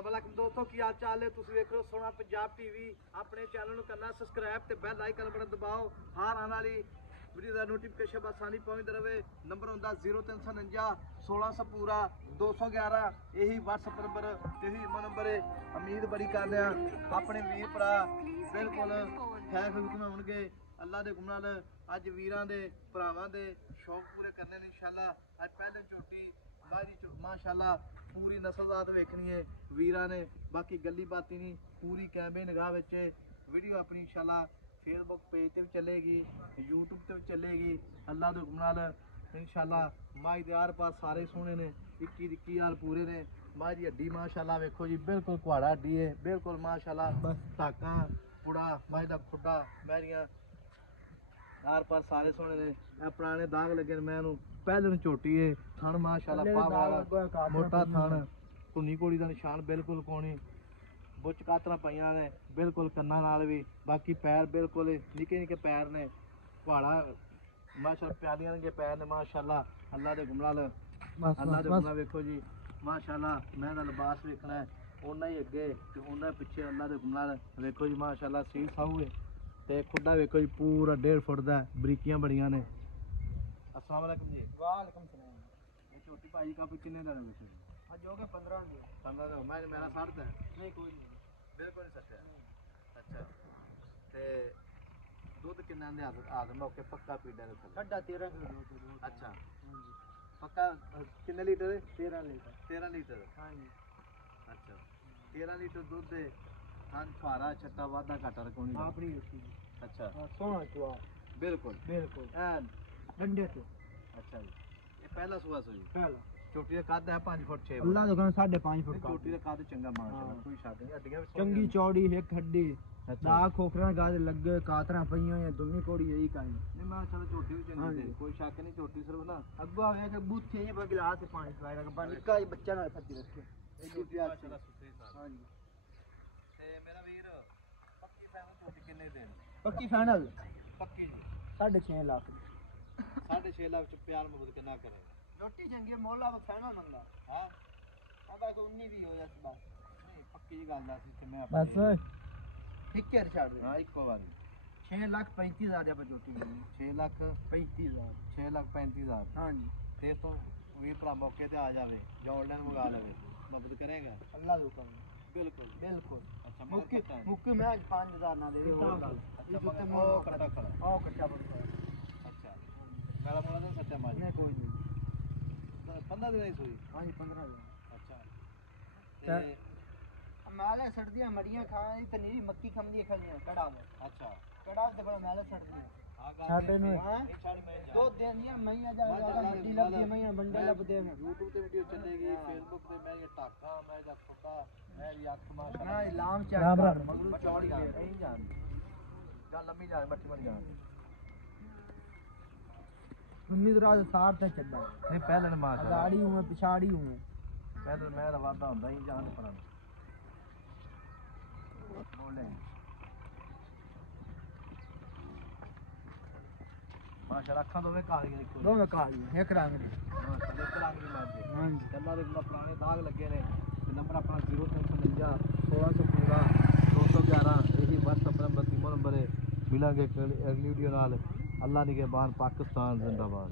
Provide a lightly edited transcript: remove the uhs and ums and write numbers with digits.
अस्सलाम वालेकुम दोस्तों की हाल चाल है तुम देख रहे हो सोना पंजाब टीवी अपने चैनल ਨੂੰ ਕਰਨਾ ਸਬਸਕ੍ਰਾਈਬ ਤੇ ਬੈਲ ਆਈਕਨ ਬਟਨ ਦਬਾਓ ਹਰ ਆਉਣ ਵਾਲੀ ਵੀਡੀਓ ਦਾ ਨੋਟੀਫਿਕੇਸ਼ਨ ਆਸਾਨੀ ਪਹੁੰਚਦਾ ਰਹੇ ਨੰਬਰ ਹੁੰਦਾ 0349 1600 ਪੂਰਾ 211 ਇਹੀ WhatsApp ਨੰਬਰ ਇਹੀ ਨੰਬਰ ਹੈ ਉਮੀਦ ਬੜੀ ਕਰਦੇ ਆ ਆਪਣੇ ਵੀਰ ਭਰਾ ਬਿਲਕੁਲ ਖੈਰ ਖੁਦ ਹੋਣਗੇ ਅੱਲਾ ਦੇ ਹੁਕਮ ਨਾਲ ਅੱਜ ਵੀਰਾਂ ਦੇ ਭਰਾਵਾਂ ਦੇ ਸ਼ੌਕ ਪੂਰੇ ਕਰਨੇ ਨੇ ਇਨਸ਼ਾਅੱਲਾ ਅੱਜ ਪਹਿਲੇ ਝੋਟੀ ਬਾਹਰੀ ਮਾਸ਼ਾਅੱਲਾ पूरी नस्लजात वेखनी है वीरा ने बाकी गली बाती नहीं पूरी कैमरे निगाह विच वीडियो अपनी इंशाल्लाह फेसबुक पेज ते भी चलेगी यूट्यूब ते भी चलेगी अल्लाह दे हुक्म नाल इंशाल्लाह माई दे आर पास सारे सोने ने 21 हाल पूरे ने माई दी हड्डी माशाल्लाह वेखो जी बिल्कुल कुहाड़ा हड्डी है बिल्कुल माशाल्लाह बस टाका पुड़ा माई दा खुड्डा मैरियां आर पार सारे सोने ने पुराने दाग लगे मैं पहले झोटी है थन माशाल्लाह पावा मोटा थन धुनी घोड़ी का निशान बिल्कुल कोनी बुच कातरा पईयां ने बिल्कुल कन्ना नाल भी बाकी पैर बिल्कुल निके निके पैर ने पहाड़ा माशाल्लाह प्यालियां के पैर ने माशाल्लाह अल्लाह दे हुक्म नाल अल्लाह दे हुक्म वेखो जी माशाल्लाह मैं दा लिबास वेखना है ओना ही अगे ते ओना पिछे अल्लाह दे हुक्म नाल वेखो जी माशाल्लाह सील साहू है ते खुड्डा वेखो जी पूरा 1.5 फुट दा बरीकियां बड़ियां ने अस्सलाम वालेकुम जी वालेकुम सलाम ये छोटी भाई का कितने दा है आज हो गए 15 दिन 15 दा मैं मेरा 60 दा नहीं कोई नहीं बिल्कुल नहीं सच्चा अच्छा ते दूध कितना दे आद मौके पक्का पीड़ा दे थले साढ़ा 13 किलो दूध अच्छा हां जी पक्का कितने लीटर है 13 लीटर हां जी अच्छा 13 लीटर दूध दे हां फारा छट्टा वादा घाटा रखोनी अपनी रखी अच्छा सोना चुआ बिल्कुल बिल्कुल एन डंडे से अच्छा जी ये पहला सुबह सोई पहला छोटी का कद है 5 फुट 6 अल्लाह दे कहने 5.5 फुट का छोटी का कद चंगा माशाल्लाह कोई शक नहीं हड्डियां भी चंगी चौड़ी एक हड्डी ना खोखरा गाज लगे कातरा पईयां या दुनी कोड़ी यही काई नहीं माशाल्लाह छोटी भी चंगी है कोई शक नहीं छोटी सिर्फ ना अगवा आवे के बूथ थे ये गिलास से पानी पिलाया का पानी का बच्चा ना फटी रखे ये छोटी माशाल्लाह सुथरी सा हां जी ते मेरा वीर पक्की फाइनल छोटी कितने देन पक्की फाइनल पक्की जी 6.5 लाख 6.5 लाख च प्यार मोहब्बत कितना करे रोटी चंगी मोला फाइनल मंगला हां अब को 19 भी हो जाए बस नहीं पक्की गल दस इथे मैं बस ठीक है छाड़ दे हां इको बारी 6,35,000 पर रोटी 6,35,000 6,35,000 हां जी ते तो वीर भरा मौके ते आ जावे या ऑनलाइन मंगा लेवे मदद करेगा अल्लाह दे हुक्म बिल्कुल बिल्कुल अच्छा मुक्की मैं 5,000 ना दे अच्छा ओ कट्टा खड़ा ओ कट्टा पड़ता अच्छा मेरा मोला तो सच्चा माज नहीं कोई नहीं 15 दिन ही सोई हां जी 15 दिन अच्छा ते माले सर्दियां मरियां खाए इतनी मक्की खमदी खाइयां कड़ा में अच्छा कड़ा ते बड़ा माले सर्दियां छाड़े में दो दिन दियां मैया जा मंडी लगदी मैया बंडे लगदे ने YouTube ते वीडियो चलेगी Facebook ते मेरी टाका मैं दा खुदा मेरी अख माशाल्लाह ना इलाम चेक कर मगरू चौड़ी है नहीं जान जा लंबी जान मट्टी मर जान उन्नी रात सार ते चढ़ा नहीं पहले ने मार गाड़ी हूं पिछाड़ी हूं पहले मैं वादा हुंदा ही जान पड़ा बोले माशाल्लाह अखां दोवें कालियां इको दोवें कालियां एक रंग दी माशाल्लाह एक रंग दी मार हां जी अल्लाह दे पुराने दाग लगे ने ते नंबर अपना 0349 1600 पूरा 211 यही WhatsApp नंबर तीमो नंबर है मिलांगे अगली वीडियो नाल अल्लाह निगहबान पाकिस्तान जिंदाबाद।